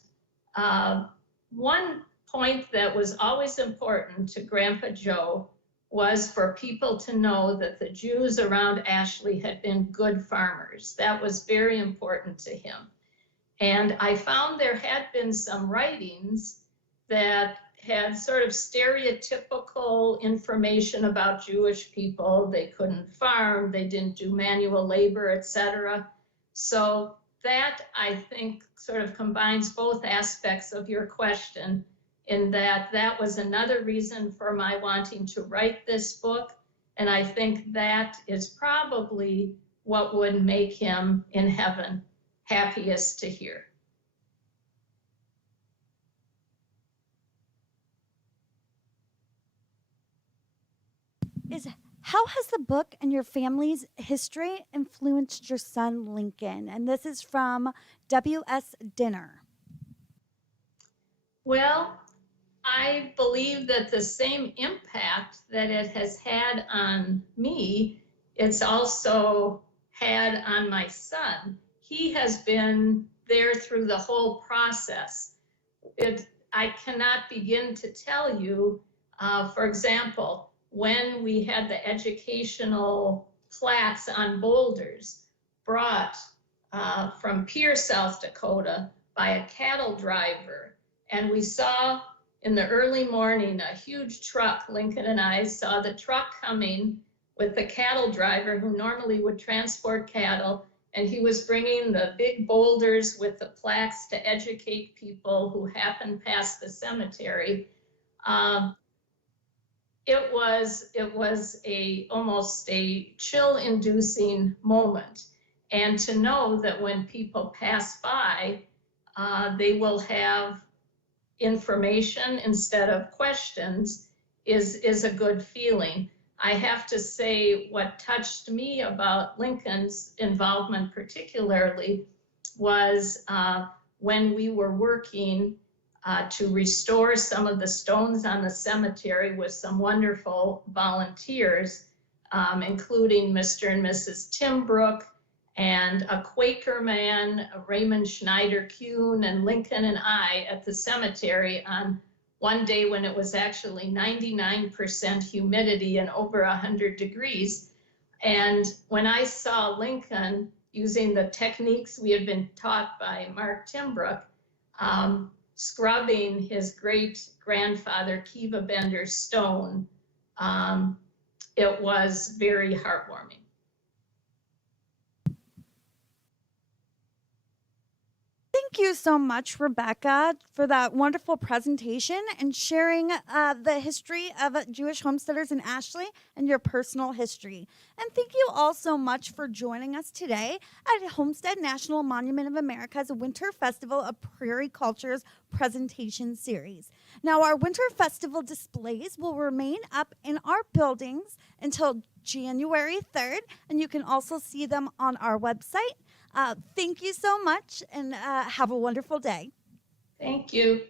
one point that was always important to Grandpa Joe was for people to know that the Jews around Ashley had been good farmers. That was very important to him. And I found there had been some writings that had sort of stereotypical information about Jewish people. They couldn't farm, they didn't do manual labor, etc. So that, I think, sort of combines both aspects of your question, in that that was another reason for my wanting to write this book. And I think that is probably what would make him in heaven happiest to hear. How has the book and your family's history influenced your son, Lincoln? And this is from W.S. Dinner. Well, I believe that the same impact that it has had on me, it's also had on my son. He has been there through the whole process. I cannot begin to tell you, for example, when we had the educational plaques on boulders brought from Pierre, South Dakota by a cattle driver, and we saw in the early morning, a huge truck, Lincoln and I saw the truck coming with the cattle driver who normally would transport cattle, and he was bringing the big boulders with the plaques to educate people who happened past the cemetery. Um, it was almost a chill-inducing moment, and to know that when people pass by, they will have information instead of questions is a good feeling. I have to say, what touched me about Lincoln's involvement particularly was when we were working to restore some of the stones on the cemetery with some wonderful volunteers, including Mr. and Mrs. Timbrook and a Quaker man, Raymond Schneider Kuhn, and Lincoln and I at the cemetery on one day when it was actually 99% humidity and over 100 degrees. And when I saw Lincoln using the techniques we had been taught by Mark Timbrook, scrubbing his great grandfather Kiva Bender's stone, it was very heartwarming. Thank you so much, Rebecca, for that wonderful presentation and sharing the history of Jewish homesteaders in Ashley and your personal history. And thank you all so much for joining us today at Homestead National Monument of America's Winter Festival of Prairie Cultures presentation series. Now, our Winter Festival displays will remain up in our buildings until January 3rd, and you can also see them on our website. Thank you so much, and have a wonderful day. Thank you.